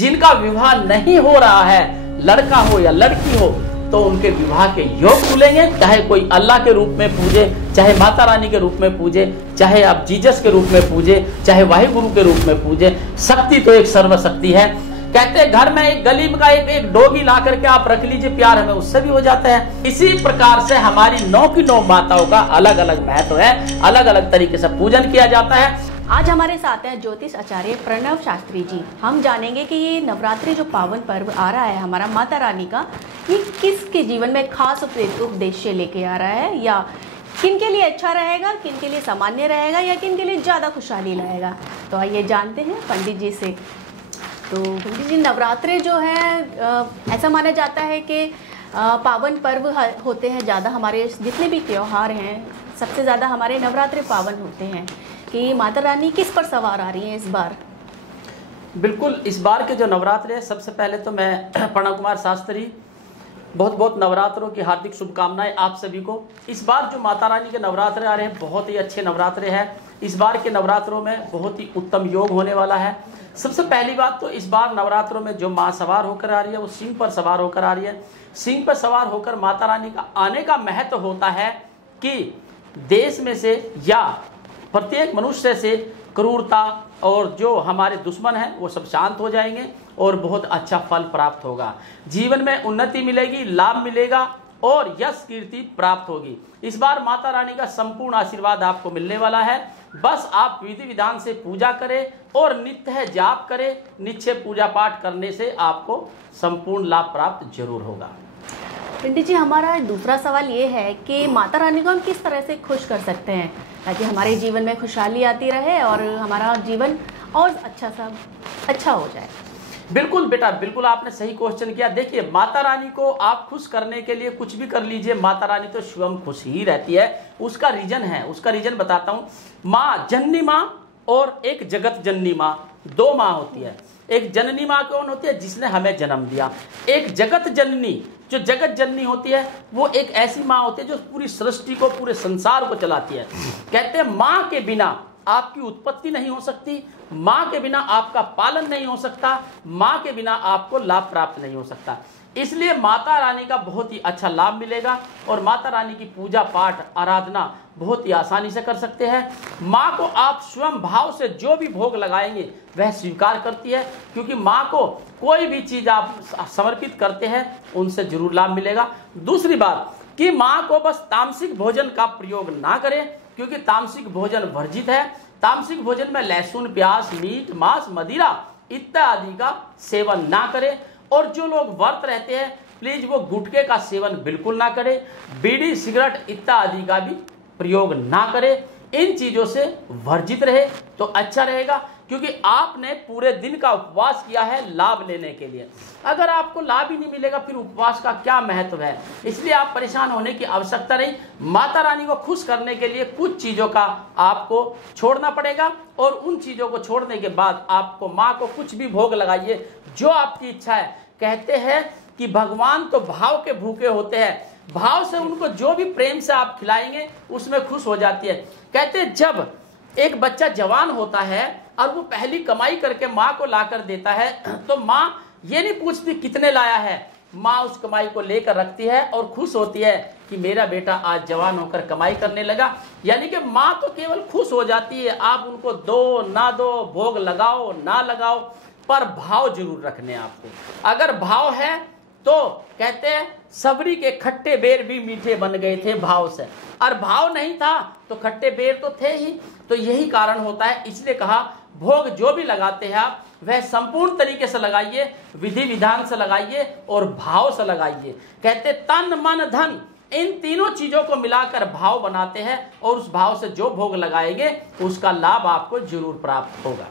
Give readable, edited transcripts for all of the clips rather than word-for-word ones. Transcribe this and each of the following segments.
जिनका विवाह नहीं हो रहा है, लड़का हो या लड़की हो, तो उनके विवाह के योग खुलेंगे। चाहे कोई अल्लाह के रूप में पूजे, चाहे माता रानी के रूप में पूजे, चाहे आप जीसस के रूप में पूजे, चाहे वाहिगुरु के रूप में पूजे, शक्ति तो एक सर्वशक्ति है। कहते हैं घर में एक गली का एक डोगी ला करके आप रख लीजिए, प्यार हमें उससे भी हो जाता है। इसी प्रकार से हमारी 9 की 9 माताओं का अलग अलग महत्व है, अलग अलग तरीके से पूजन किया जाता है। आज हमारे साथ हैं ज्योतिष आचार्य प्रणव शास्त्री जी। हम जानेंगे कि ये नवरात्रि जो पावन पर्व आ रहा है हमारा माता रानी का, ये किसके जीवन में खास उद्देश्य लेके आ रहा है, या किन के लिए अच्छा रहेगा, किन के लिए सामान्य रहेगा, या किन के लिए ज़्यादा खुशहाली लाएगा। तो आइए जानते हैं पंडित जी से। तो पंडित जी, नवरात्रि जो है ऐसा माना जाता है कि पावन पर्व होते हैं ज़्यादा, हमारे जितने भी त्यौहार हैं सबसे ज़्यादा हमारे नवरात्रि पावन होते हैं। कि माता रानी किस पर सवार आ रही हैं इस बार? बिल्कुल, इस बार के जो नवरात्र है, सबसे पहले तो मैं प्रणव कुमार शास्त्री बहुत बहुत नवरात्रों की हार्दिक शुभकामनाएं आप सभी को। इस बार जो माता रानी के नवरात्र आ रहे हैं बहुत ही अच्छे नवरात्र हैं। इस बार के नवरात्रों में बहुत ही उत्तम योग होने वाला है। सबसे पहली बात तो इस बार नवरात्रों में जो माँ सवार होकर आ रही है वो सिंह पर सवार होकर आ रही है। सिंह पर सवार होकर माता रानी का आने का महत्व होता है कि देश में से या प्रत्येक मनुष्य से क्रूरता और जो हमारे दुश्मन हैं वो सब शांत हो जाएंगे और बहुत अच्छा फल प्राप्त होगा। जीवन में उन्नति मिलेगी, लाभ मिलेगा और यश कीर्ति प्राप्त होगी। इस बार माता रानी का संपूर्ण आशीर्वाद आपको मिलने वाला है। बस आप विधि विधान से पूजा करें और नित्य जाप करें। नित्य पूजा पाठ करने से आपको संपूर्ण लाभ प्राप्त जरूर होगा। पंडित जी, हमारा दूसरा सवाल ये है कि माता रानी को हम किस तरह से खुश कर सकते हैं ताकि हमारे जीवन में खुशहाली आती रहे और हमारा जीवन और अच्छा हो जाए। बिल्कुल बेटा, बिल्कुल आपने सही क्वेश्चन किया। देखिए, माता रानी को आप खुश करने के लिए कुछ भी कर लीजिए, माता रानी तो स्वयं खुश ही रहती है। उसका रीजन है, उसका रीजन बताता हूँ। माँ जननी माँ और एक जगत जननी माँ, 2 माँ होती है। एक जननी माँ कौन होती है? जिसने हमें जन्म दिया। एक जगत जननी, जो जगत जननी होती है वो एक ऐसी माँ होती है जो पूरी सृष्टि को, पूरे संसार को चलाती है। कहते हैं माँ के बिना आपकी उत्पत्ति नहीं हो सकती, माँ के बिना आपका पालन नहीं हो सकता, माँ के बिना आपको लाभ प्राप्त नहीं हो सकता। इसलिए माता रानी का बहुत ही अच्छा लाभ मिलेगा और माता रानी की पूजा पाठ आराधना बहुत ही आसानी से कर सकते हैं। माँ को आप स्वयं भाव से जो भी भोग लगाएंगे वह स्वीकार करती है, क्योंकि माँ को कोई भी चीज आप समर्पित करते हैं उनसे जरूर लाभ मिलेगा। दूसरी बात कि माँ को बस तामसिक भोजन का प्रयोग ना करें, क्योंकि तामसिक भोजन वर्जित है। तामसिक भोजन में लहसुन, प्याज, मीट, मांस, मदिरा इत्यादि का सेवन ना करें। और जो लोग व्रत रहते हैं प्लीज वो गुटखे का सेवन बिल्कुल ना करें, बीड़ी, सिगरेट इत्यादि का भी प्रयोग ना करें। इन चीजों से वर्जित रहे तो अच्छा रहेगा, क्योंकि आपने पूरे दिन का उपवास किया है लाभ लेने के लिए। अगर आपको लाभ ही नहीं मिलेगा फिर उपवास का क्या महत्व है? इसलिए आप परेशान होने की आवश्यकता नहीं। माता रानी को खुश करने के लिए कुछ चीजों का आपको छोड़ना पड़ेगा और उन चीजों को छोड़ने के बाद आपको माँ को कुछ भी भोग लगाइए जो आपकी इच्छा है। कहते हैं कि भगवान तो भाव के भूखे होते हैं, भाव से उनको जो भी प्रेम से आप खिलाएंगे उसमें खुश हो जाती है। कहते हैं जब एक बच्चा जवान होता है और वो पहली कमाई करके माँ को लाकर देता है तो माँ ये नहीं पूछती कितने लाया है, माँ उस कमाई को लेकर रखती है और खुश होती है कि मेरा बेटा आज जवान होकर कमाई करने लगा। यानी कि माँ तो केवल खुश हो जाती है। आप उनको दो ना दो, भोग लगाओ ना लगाओ, पर भाव जरूर रखने आपको। अगर भाव है तो कहते हैं सबरी के खट्टे बेर भी मीठे बन गए थे भाव से, और भाव नहीं था तो खट्टे बेर तो थे ही। तो यही कारण होता है, इसलिए कहा भोग जो भी लगाते हैं आप वह संपूर्ण तरीके से लगाइए, विधि विधान से लगाइए और भाव से लगाइए। कहते तन मन धन इन तीनों चीजों को मिलाकर भाव बनाते हैं और उस भाव से जो भोग लगाएंगे उसका लाभ आपको जरूर प्राप्त होगा।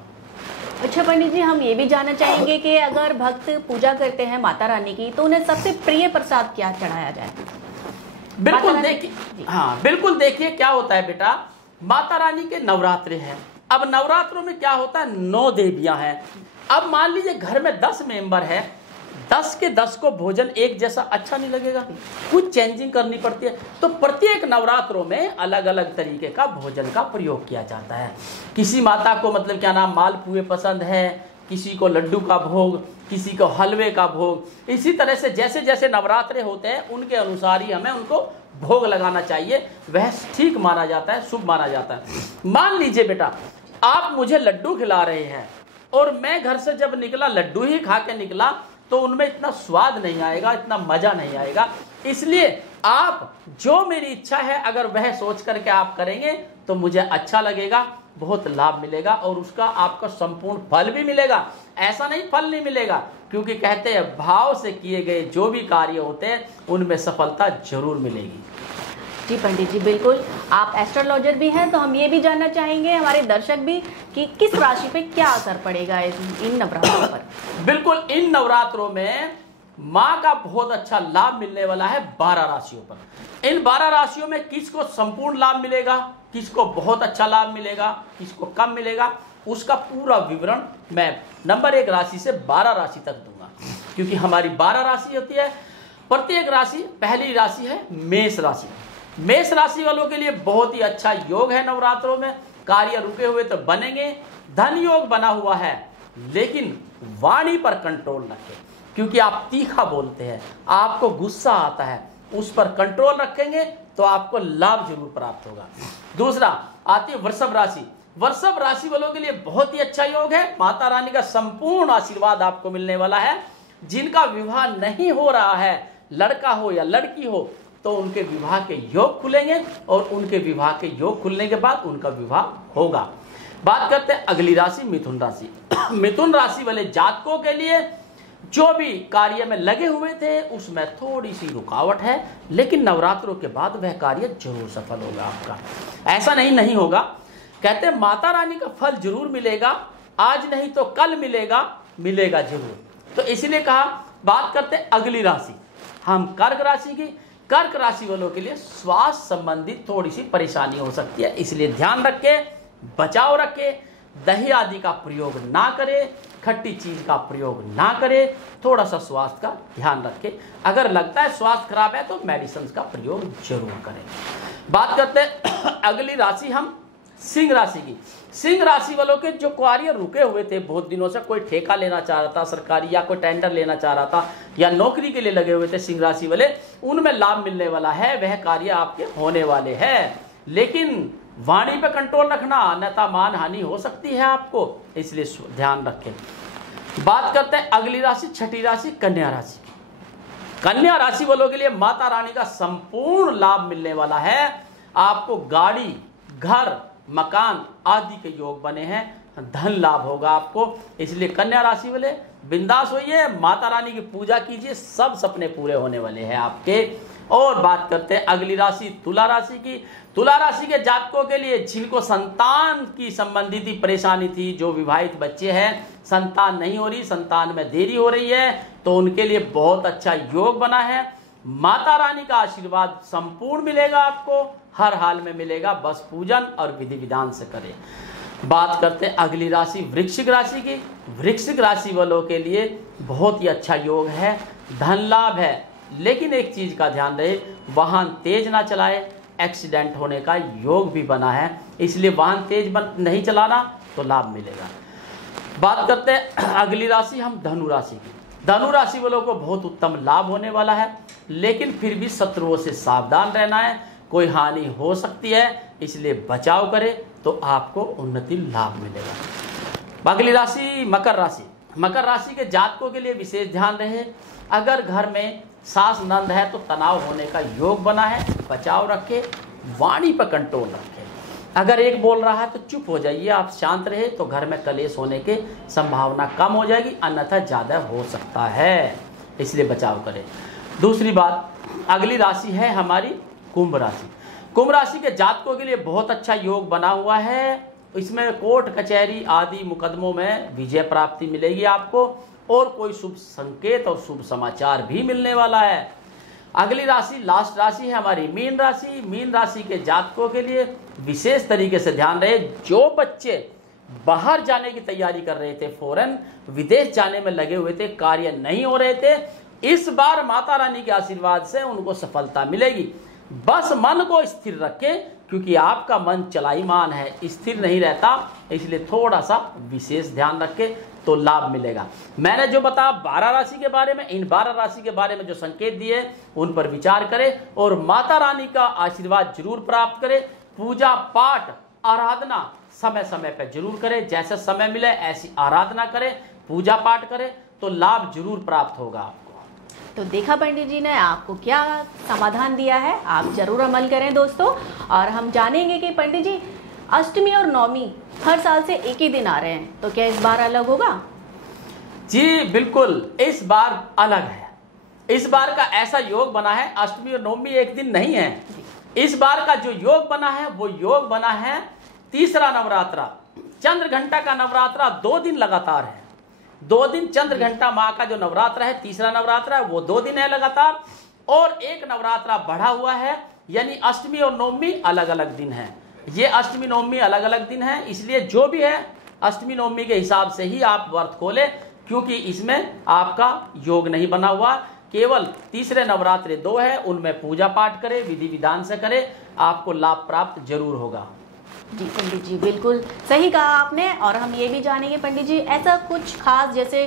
अच्छा पंडित जी, हम ये भी जानना चाहेंगे कि अगर भक्त पूजा करते हैं माता रानी की तो उन्हें सबसे प्रिय प्रसाद क्या चढ़ाया जाए? बिल्कुल देखिए, हाँ बिल्कुल देखिए क्या होता है बेटा, माता रानी के नवरात्रे हैं। अब नवरात्रों में क्या होता है, 9 देवियां हैं। अब मान लीजिए घर में 10 मेंबर है, 10 के 10 को भोजन एक जैसा अच्छा नहीं लगेगा, कुछ चेंजिंग करनी पड़ती है। तो प्रत्येक नवरात्रों में अलग अलग तरीके का भोजन का प्रयोग किया जाता है। किसी माता को मतलब क्या नाम मालपुए पसंद है, किसी को लड्डू का भोग, किसी को हलवे का भोग। इसी तरह से जैसे जैसे नवरात्रे होते हैं उनके अनुसार ही हमें उनको भोग लगाना चाहिए, वह ठीक माना जाता है, शुभ माना जाता है। मान लीजिए बेटा आप मुझे लड्डू खिला रहे हैं और मैं घर से जब निकला लड्डू ही खा के निकला, तो उनमें इतना स्वाद नहीं आएगा, इतना मजा नहीं आएगा। इसलिए आप जो मेरी इच्छा है अगर वह सोच करके आप करेंगे तो मुझे अच्छा लगेगा, बहुत लाभ मिलेगा और उसका आपका संपूर्ण फल भी मिलेगा। ऐसा नहीं फल नहीं मिलेगा, क्योंकि कहते हैं भाव से किए गए जो भी कार्य होते हैं उनमें सफलता जरूर मिलेगी। जी पंडित जी, बिल्कुल आप एस्ट्रोलॉजर भी हैं, तो हम ये भी जानना चाहेंगे, हमारे दर्शक भी, कि किस राशि पे क्या असर पड़ेगा इन नवरात्रों पर। बिल्कुल, इन नवरात्रों में माँ का बहुत अच्छा लाभ मिलने वाला है 12 राशियों पर। इन 12 राशियों में किसको संपूर्ण लाभ मिलेगा, किसको बहुत अच्छा लाभ मिलेगा, किसको कम मिलेगा, उसका पूरा विवरण मैं नंबर 1 राशि से 12 राशि तक दूंगा, क्योंकि हमारी 12 राशि होती है। प्रत्येक राशि, पहली राशि है मेष राशि। मेष राशि वालों के लिए बहुत ही अच्छा योग है नवरात्रों में। कार्य रुके हुए तो बनेंगे, धन योग बना हुआ है, लेकिन वाणी पर कंट्रोल रखें, क्योंकि आप तीखा बोलते हैं, आपको गुस्सा आता है, उस पर कंट्रोल रखेंगे तो आपको लाभ जरूर प्राप्त होगा। दूसरा आती है वृषभ राशि। वृषभ राशि वालों के लिए बहुत ही अच्छा योग है, माता रानी का संपूर्ण आशीर्वाद आपको मिलने वाला है। जिनका विवाह नहीं हो रहा है, लड़का हो या लड़की हो, तो उनके विवाह के योग खुलेंगे और उनके विवाह के योग खुलने के बाद उनका विवाह होगा। बात करते हैं अगली राशि मिथुन राशि। मिथुन राशि वाले जातकों के लिए जो भी कार्य में लगे हुए थे उसमें थोड़ी सी रुकावट है, लेकिन नवरात्रों के बाद वह कार्य जरूर सफल होगा आपका। ऐसा नहीं होगा, कहते हैं माता रानी का फल जरूर मिलेगा, आज नहीं तो कल मिलेगा, मिलेगा जरूर। तो इसलिए कहा। बात करते हैं अगली राशि हम कर्क राशि की। कर्क राशि वालों के लिए स्वास्थ्य संबंधित थोड़ी सी परेशानी हो सकती है, इसलिए ध्यान रखे, बचाव रखे, दही आदि का प्रयोग ना करें, खट्टी चीज का प्रयोग ना करें, थोड़ा सा स्वास्थ्य का ध्यान रखें। अगर लगता है स्वास्थ्य खराब है तो मेडिसिन का प्रयोग जरूर करें। बात करते हैं अगली राशि हम सिंह राशि की। सिंह राशि वालों के जो कार्य रुके हुए थे बहुत दिनों से, कोई ठेका लेना चाह रहा था सरकारी, या कोई टेंडर लेना चाह रहा था, या नौकरी के लिए लगे हुए थे सिंह राशि वाले, उनमें लाभ मिलने वाला है, वह कार्य आपके होने वाले हैं। लेकिन वाणी पे कंट्रोल रखना, अन्यथा मान हानि हो सकती है आपको, इसलिए ध्यान रखें। बात करते हैं अगली राशि छठी राशि कन्या राशि की। कन्या राशि वालों के लिए माता रानी का संपूर्ण लाभ मिलने वाला है। आपको गाड़ी, घर, मकान आदि के योग बने हैं, धन लाभ होगा आपको। इसलिए कन्या राशि वाले बिंदास होइए, माता रानी की पूजा कीजिए, सब सपने पूरे होने वाले हैं आपके। और बात करते हैं अगली राशि तुला राशि की। तुला राशि के जातकों के लिए जिनको संतान की संबंधित ही परेशानी थी, जो विवाहित बच्चे हैं, संतान नहीं हो रही, संतान में देरी हो रही है, तो उनके लिए बहुत अच्छा योग बना है। माता रानी का आशीर्वाद संपूर्ण मिलेगा आपको, हर हाल में मिलेगा, बस पूजन और विधि विधान से करें। बात करते हैं अगली राशि वृश्चिक राशि की। वृश्चिक राशि वालों के लिए बहुत ही अच्छा योग है, धन लाभ है, लेकिन एक चीज का ध्यान रहे, वाहन तेज ना चलाए, एक्सीडेंट होने का योग भी बना है, इसलिए वाहन तेज नहीं चलाना तो लाभ मिलेगा। बात करते हैं अगली राशि हम धनु राशि की। धनु राशि वालों को बहुत उत्तम लाभ होने वाला है, लेकिन फिर भी शत्रुओं से सावधान रहना है, कोई हानि हो सकती है, इसलिए बचाव करें तो आपको उन्नति लाभ मिलेगा। अगली राशि मकर राशि। मकर राशि के जातकों के लिए विशेष ध्यान रहे, अगर घर में सास नंद है तो तनाव होने का योग बना है, बचाव रखे, वाणी पर कंट्रोल रखे। अगर एक बोल रहा है तो चुप हो जाइए, आप शांत रहे तो घर में कलेश होने की संभावना कम हो जाएगी, अन्यथा ज्यादा हो सकता है, इसलिए बचाव करें। दूसरी बात, अगली राशि है हमारी कुंभ राशि। कुंभ राशि के जातकों के लिए बहुत अच्छा योग बना हुआ है, इसमें कोर्ट कचहरी आदि मुकदमों में विजय प्राप्ति मिलेगी आपको, और कोई शुभ संकेत और शुभ समाचार भी मिलने वाला है। अगली राशि लास्ट राशि है हमारी मीन राशि। मीन राशि के जातकों के लिए विशेष तरीके से ध्यान रहे, जो बच्चे बाहर जाने की तैयारी कर रहे थे, फॉरेन विदेश जाने में लगे हुए थे, कार्य नहीं हो रहे थे, इस बार माता रानी के आशीर्वाद से उनको सफलता मिलेगी। बस मन को स्थिर रखें, क्योंकि आपका मन चलाईमान है, स्थिर नहीं रहता, इसलिए थोड़ा सा विशेष ध्यान रखें, तो लाभ मिलेगा। मैंने जो बताया 12 राशि के बारे में, इन 12 राशि के बारे में जो संकेत दिए उन पर विचार करें और माता रानी का आशीर्वाद जरूर प्राप्त करें। पूजा पाठ आराधना समय समय पर जरूर करें, जैसे समय मिले ऐसी आराधना करें, पूजा पाठ करें तो लाभ जरूर प्राप्त होगा आपको। तो देखा पंडित जी ने आपको क्या समाधान दिया है, आप जरूर अमल करें दोस्तों। और हम जानेंगे कि पंडित जी अष्टमी और नवमी हर साल से एक ही दिन आ रहे हैं, तो क्या इस बार अलग होगा? जी बिल्कुल, इस बार अलग है। इस बार का ऐसा योग बना है, अष्टमी और नवमी एक दिन नहीं है। इस बार का जो योग बना है वो योग बना है तीसरा नवरात्रा, चंद्र घंटा का नवरात्रा 2 दिन लगातार है। 2 दिन चंद्र घंटा माँ का जो नवरात्र है, तीसरा नवरात्रा है, वो 2 दिन है लगातार, और एक नवरात्रा बढ़ा हुआ है, यानी अष्टमी और नवमी अलग अलग दिन है। ये अष्टमी नवमी अलग अलग दिन है, इसलिए जो भी है अष्टमी नवमी के हिसाब से ही आप व्रत खोले, क्योंकि इसमें आपका योग नहीं बना हुआ। केवल तीसरे नवरात्रे 2 है, उनमें पूजा पाठ करें, विधि विधान से करें, आपको लाभ प्राप्त जरूर होगा। जी पंडित जी बिल्कुल सही कहा आपने। और हम ये भी जानेंगे पंडित जी, ऐसा कुछ खास जैसे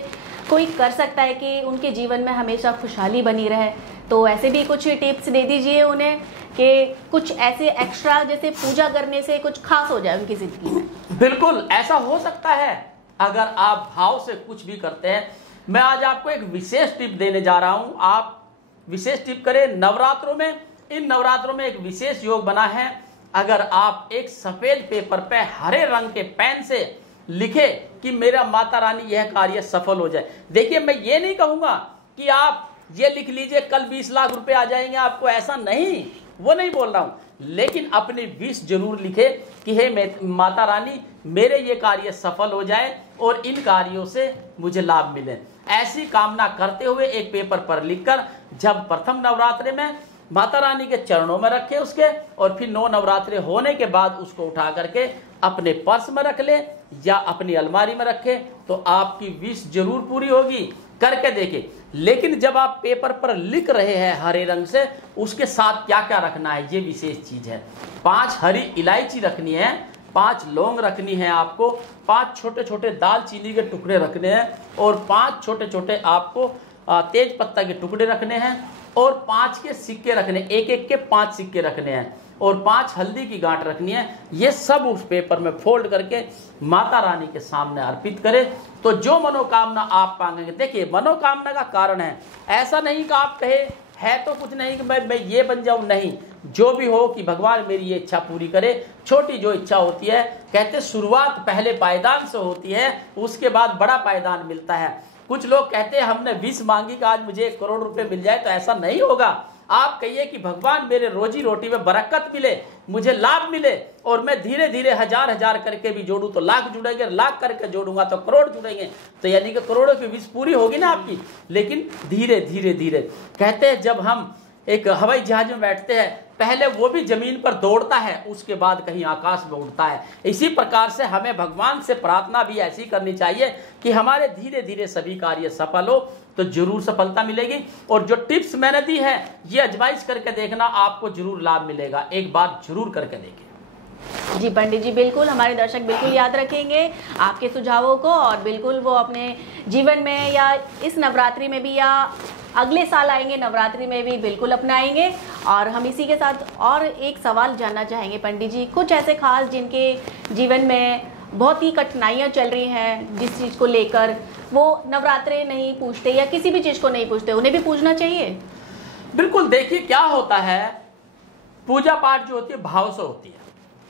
कोई कर सकता है कि उनके जीवन में हमेशा खुशहाली बनी रहे, तो ऐसे भी कुछ टिप्स दे दीजिए उन्हें कि कुछ ऐसे एक्स्ट्रा जैसे पूजा करने से कुछ खास हो जाए उनकी जिंदगी में। बिल्कुल ऐसा हो सकता है अगर आप भाव से कुछ भी करते हैं। मैं आज आपको एक विशेष टिप देने जा रहा हूं, आप विशेष टिप करें नवरात्रों में। इन नवरात्रों में एक विशेष योग बना है, अगर आप एक सफेद पेपर पे हरे रंग के पेन से लिखे कि मेरा माता रानी यह कार्य सफल हो जाए। देखिए मैं ये नहीं कहूंगा कि आप ये लिख लीजिए कल 20 लाख रुपए आ जाएंगे आपको, ऐसा नहीं, वो नहीं बोल रहा हूं, लेकिन अपनी विश जरूर लिखे कि हे माता रानी मेरे ये कार्य सफल हो जाए और इन कार्यों से मुझे लाभ मिले। ऐसी कामना करते हुए एक पेपर पर लिखकर जब प्रथम नवरात्रे में माता रानी के चरणों में रखे उसके, और फिर 9 नवरात्रे होने के बाद उसको उठा करके अपने पर्स में रख ले या अपनी अलमारी में रखे, तो आपकी विश जरूर पूरी होगी। करके देखे। लेकिन जब आप पेपर पर लिख रहे हैं हरे रंग से, उसके साथ क्या क्या रखना है, ये विशेष चीज है। 5 हरी इलायची रखनी है, 5 लौंग रखनी है आपको, 5 छोटे छोटे दालचीनी के टुकड़े रखने हैं, और 5 छोटे छोटे आपको तेज पत्ता के टुकड़े रखने हैं, और 5 के सिक्के रखने, एक एक के 5 सिक्के रखने हैं, और 5 हल्दी की गांठ रखनी है। ये सब उस पेपर में फोल्ड करके माता रानी के सामने अर्पित करें, तो जो मनोकामना आप मांगेंगे, देखिए मनोकामना का कारण है, ऐसा नहीं कि आप कहे है तो कुछ नहीं कि मैं ये बन जाऊं, नहीं, जो भी हो कि भगवान मेरी ये इच्छा पूरी करे। छोटी जो इच्छा होती है, कहते शुरुआत पहले पायदान से होती है, उसके बाद बड़ा पायदान मिलता है। कुछ लोग कहते हैं हमने 20 मांगी कि आज मुझे 1 करोड़ रुपए मिल जाए, तो ऐसा नहीं होगा। आप कहिए कि भगवान मेरे रोजी रोटी में बरकत मिले, मुझे लाभ मिले, और मैं धीरे धीरे 1000 करके भी जोड़ूं तो लाख जुड़ेंगे, लाख करके जोड़ूंगा तो करोड़ जुड़ेंगे, तो यानी कि करोड़ों की विश पूरी होगी ना आपकी। लेकिन धीरे धीरे धीरे, कहते हैं जब हम एक हवाई जहाज में बैठते हैं, पहले वो भी जमीन पर दौड़ता है, उसके बाद कहीं आकाश में उड़ता है। इसी प्रकार से हमें भगवान से प्रार्थना भी ऐसी करनी चाहिए कि हमारे धीरे धीरे सभी कार्य सफल हो, तो जरूर सफलता मिलेगी। और जो टिप्स मैंने दी है, ये अजमाइश करके देखना, आपको जरूर लाभ मिलेगा। एक बार जरूर करके देखें। जी पंडित जी बिल्कुल, हमारे दर्शक बिल्कुल याद रखेंगे आपके सुझावों को, और बिल्कुल वो अपने जीवन में या इस नवरात्रि में भी या अगले साल आएंगे नवरात्रि में भी बिल्कुल अपनाएंगे। और हम इसी के साथ और एक सवाल जानना चाहेंगे पंडित जी, कुछ ऐसे खास जिनके जीवन में बहुत ही कठिनाइयाँ चल रही हैं, जिस चीज़ को लेकर वो नवरात्रे नहीं पूछते या किसी भी चीज़ को नहीं पूछते, उन्हें भी पूछना चाहिए? बिल्कुल, देखिए क्या होता है, पूजा पाठ जो होती है भाव से होती है।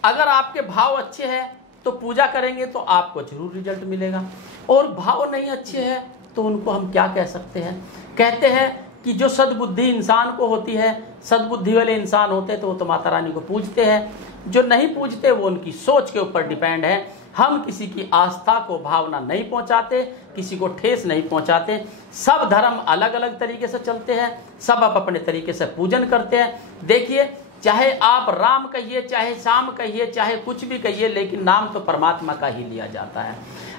अगर आपके भाव अच्छे हैं तो पूजा करेंगे तो आपको जरूर रिजल्ट मिलेगा, और भाव नहीं अच्छे हैं तो उनको हम क्या कह सकते हैं। कहते हैं कि जो सद्बुद्धि इंसान को होती है, सद्बुद्धि वाले इंसान होते हैं तो वो तो माता रानी को पूजते हैं, जो नहीं पूजते वो उनकी सोच के ऊपर डिपेंड है। हम किसी की आस्था को भावना नहीं पहुंचाते, किसी को ठेस नहीं पहुंचाते। सब धर्म अलग अलग तरीके से चलते हैं, सब अपने तरीके से पूजन करते हैं। देखिए, चाहे आप राम कहिए, चाहे श्याम कहिए, चाहे कुछ भी कहिए, लेकिन नाम तो परमात्मा का ही लिया जाता है।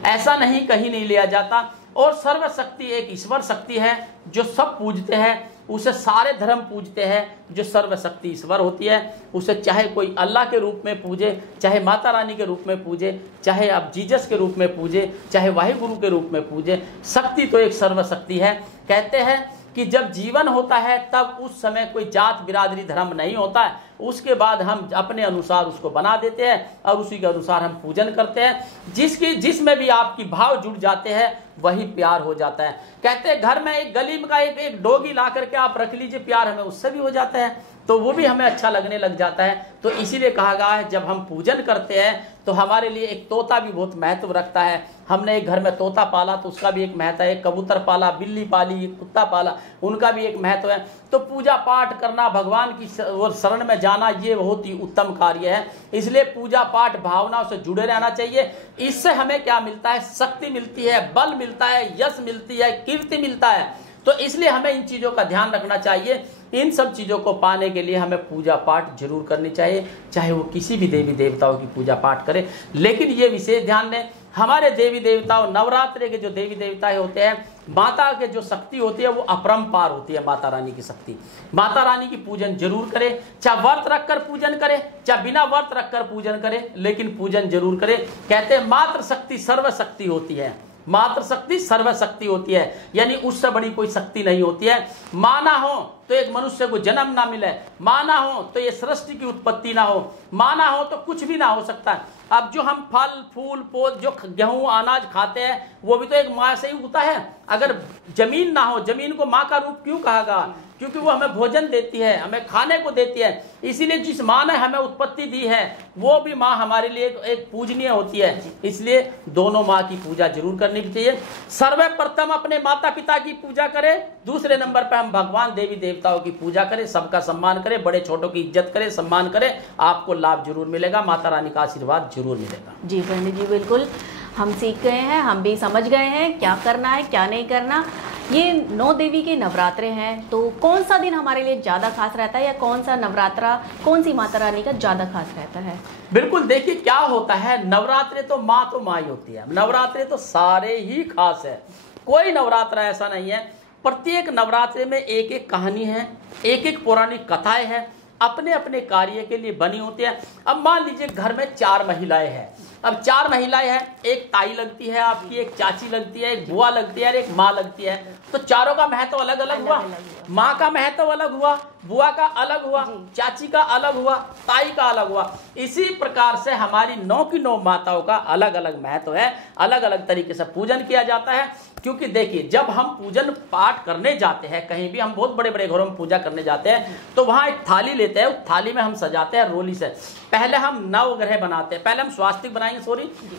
ऐसा नहीं कहीं नहीं लिया जाता। और सर्वशक्ति एक ईश्वर शक्ति है जो सब पूजते हैं, उसे सारे धर्म पूजते हैं। जो सर्वशक्ति ईश्वर होती है उसे चाहे कोई अल्लाह के रूप में पूजे, चाहे माता रानी के रूप में पूजे, चाहे आप जीसस के रूप में पूजे, चाहे वाहिगुरु के रूप में पूजे, शक्ति तो एक सर्वशक्ति है। कहते हैं कि जब जीवन होता है तब उस समय कोई जात बिरादरी धर्म नहीं होता है, उसके बाद हम अपने अनुसार उसको बना देते हैं और उसी के अनुसार हम पूजन करते हैं। जिसमें भी आपकी भाव जुड़ जाते हैं वही प्यार हो जाता है। कहते हैं घर में एक गली का एक डोगी ला करके आप रख लीजिए, प्यार हमें उससे भी हो जाता है, तो वो भी हमें अच्छा लगने लग जाता है। तो इसीलिए कहा गया है जब हम पूजन करते हैं तो हमारे लिए एक तोता भी बहुत महत्व रखता है। हमने एक घर में तोता पाला तो उसका भी एक महत्व है, एक कबूतर पाला, बिल्ली पाली, एक कुत्ता पाला, उनका भी एक महत्व है। तो पूजा पाठ करना, भगवान की शरण में जाना, ये बहुत ही उत्तम कार्य है। इसलिए पूजा पाठ भावनाओं से जुड़े रहना चाहिए। इससे हमें क्या मिलता है? शक्ति मिलती है, बल मिलता है, यश मिलती है, कीर्ति मिलता है। तो इसलिए हमें इन चीज़ों का ध्यान रखना चाहिए। इन सब चीज़ों को पाने के लिए हमें पूजा पाठ जरूर करनी चाहिए, चाहे वो किसी भी देवी देवताओं की पूजा पाठ करें। लेकिन ये विशेष ध्यान दें, हमारे देवी देवताओं, नवरात्रि के जो देवी देवता होते हैं, माता के जो शक्ति होती है वो अपरंपार होती है। माता रानी की शक्ति, माता रानी की पूजन जरूर करें, चाहे व्रत रखकर पूजन करें, चाहे बिना व्रत रखकर पूजन करें, लेकिन पूजन जरूर करें। कहते हैं मातृ शक्ति सर्वशक्ति होती है, मातृ शक्ति सर्वशक्ति होती है, यानी उससे बड़ी कोई शक्ति नहीं होती है। माना हो तो एक मनुष्य को जन्म ना मिले, माना हो तो ये सृष्टि की उत्पत्ति ना हो, माना हो तो कुछ भी ना हो सकता है। अब जो हम फल फूल पौध, जो गेहूं अनाज खाते हैं, वो भी तो एक माँ से ही होता है। अगर जमीन ना हो, जमीन को माँ का रूप क्यों कहा गया? क्योंकि वो हमें भोजन देती है, हमें खाने को देती है। इसीलिए जिस माँ ने हमें उत्पत्ति दी है वो भी माँ हमारे लिए एक पूजनीय होती है। इसलिए दोनों माँ की पूजा जरूर करनी चाहिए। सर्वप्रथम अपने माता पिता की पूजा करें, दूसरे नंबर पर हम भगवान देवी देवताओं की पूजा करें, सबका सम्मान करें, बड़े छोटों की इज्जत करें, सम्मान करें, आपको लाभ जरूर मिलेगा, माता रानी का आशीर्वाद जरूर मिलेगा। जी पंडित जी, बिल्कुल हम सीख गए हैं, हम भी समझ गए हैं क्या करना है क्या नहीं करना। ये 9 देवी के नवरात्रे हैं, तो कौन सा दिन हमारे लिए ज़्यादा खास रहता है, या कौन सा नवरात्रा कौन सी माता रानी का ज़्यादा खास रहता है? बिल्कुल, देखिए क्या होता है, नवरात्रे तो माँ ही होती है, नवरात्रे तो सारे ही खास है, कोई नवरात्रा ऐसा नहीं है। प्रत्येक नवरात्रे में एक एक कहानी है, एक एक पौराणिक कथाएं हैं, अपने अपने कार्य के लिए बनी होती है। अब मान लीजिए घर में 4 महिलाएं हैं, अब 4 महिलाएं हैं, एक ताई लगती है आपकी, एक चाची लगती है, एक बुआ लगती है और एक माँ लगती है। तो चारों का महत्व अलग अलग हुआ, माँ का महत्व अलग हुआ, बुआ का अलग हुआ, चाची का अलग हुआ, ताई का अलग हुआ। इसी प्रकार से हमारी 9 की 9 माताओं का अलग अलग महत्व है, अलग अलग तरीके से पूजन किया जाता है। क्योंकि देखिए जब हम पूजन पाठ करने जाते हैं, कहीं भी हम बहुत बड़े बड़े घरों में पूजा करने जाते हैं, तो वहां एक थाली लेते हैं, उस थाली में हम सजाते हैं रोली से। पहले हम नवग्रह बनाते हैं, पहले हम स्वास्तिक बनाएंगे,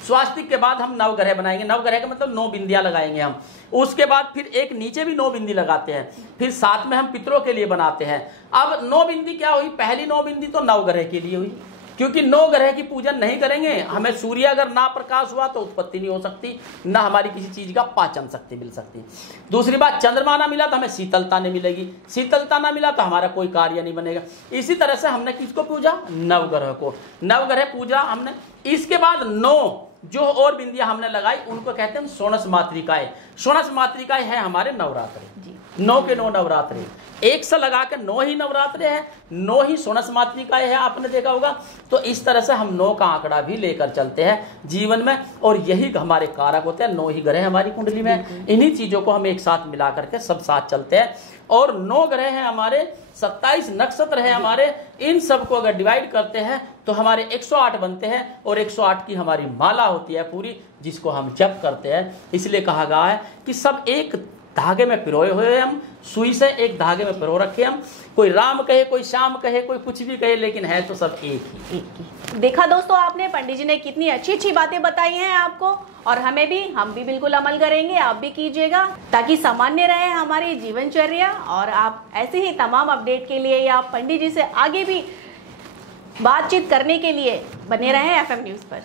स्वास्तिक के बाद हम नवग्रह बनाएंगे, नवग्रह का मतलब 9 बिंदियां लगाएंगे हम। उसके बाद फिर एक नीचे भी 9 बिंदी लगाते हैं, फिर साथ में हम पितरों के लिए बनाते हैं। अब 9 बिंदी क्या हुई? पहली 9 बिंदी तो नवग्रह के लिए हुई, क्योंकि 9 ग्रह की पूजन नहीं करेंगे, हमें सूर्य अगर ना प्रकाश हुआ तो उत्पत्ति नहीं हो सकती, ना हमारी किसी चीज का पाचन शक्ति मिल सकती। दूसरी बात, चंद्रमा ना मिला तो हमें शीतलता नहीं मिलेगी, शीतलता ना मिला तो हमारा कोई कार्य नहीं बनेगा। इसी तरह से हमने किसको पूजा? नवग्रह को, नवग्रह पूजा हमने। इसके बाद 9 जो और बिंदियां हमने लगाई उनको कहते हैं षोडश मातृकाएं। षोडश मातृकाएं है हमारे नवरात्रे, 9 के 9 नवरात्रे, एक से लगा के 9 ही नवरात्रे हैं, 9 ही षोडश मातृकाएं है, आपने देखा होगा। तो इस तरह से हम 9 का आंकड़ा भी लेकर चलते हैं जीवन में, और यही हमारे कारक होते हैं। 9 ही ग्रह हमारी कुंडली में, इन्हीं चीजों को हम एक साथ मिला करके सब साथ चलते हैं। और 9 ग्रह हैं हमारे, 27 नक्षत्र है हमारे, इन सबको अगर डिवाइड करते हैं तो हमारे 108 बनते हैं, और 108 की हमारी माला होती है पूरी, जिसको हम जप करते हैं। इसलिए कहा गया है कि सब एक धागे में पिरोए हुए, हम सुई से एक धागे में पिरो रखे हम। कोई राम कहे, कोई श्याम कहे, कोई कुछ भी कहे, लेकिन है तो सब एक ही। देखा दोस्तों आपने, पंडित जी ने कितनी अच्छी अच्छी बातें बताई हैं आपको, और हम भी बिल्कुल अमल करेंगे, आप भी कीजिएगा, ताकि सामान्य रहे हमारी जीवनचर्या। और आप ऐसे ही तमाम अपडेट के लिए या पंडित जी से आगे भी बातचीत करने के लिए बने रहें FM न्यूज़ पर।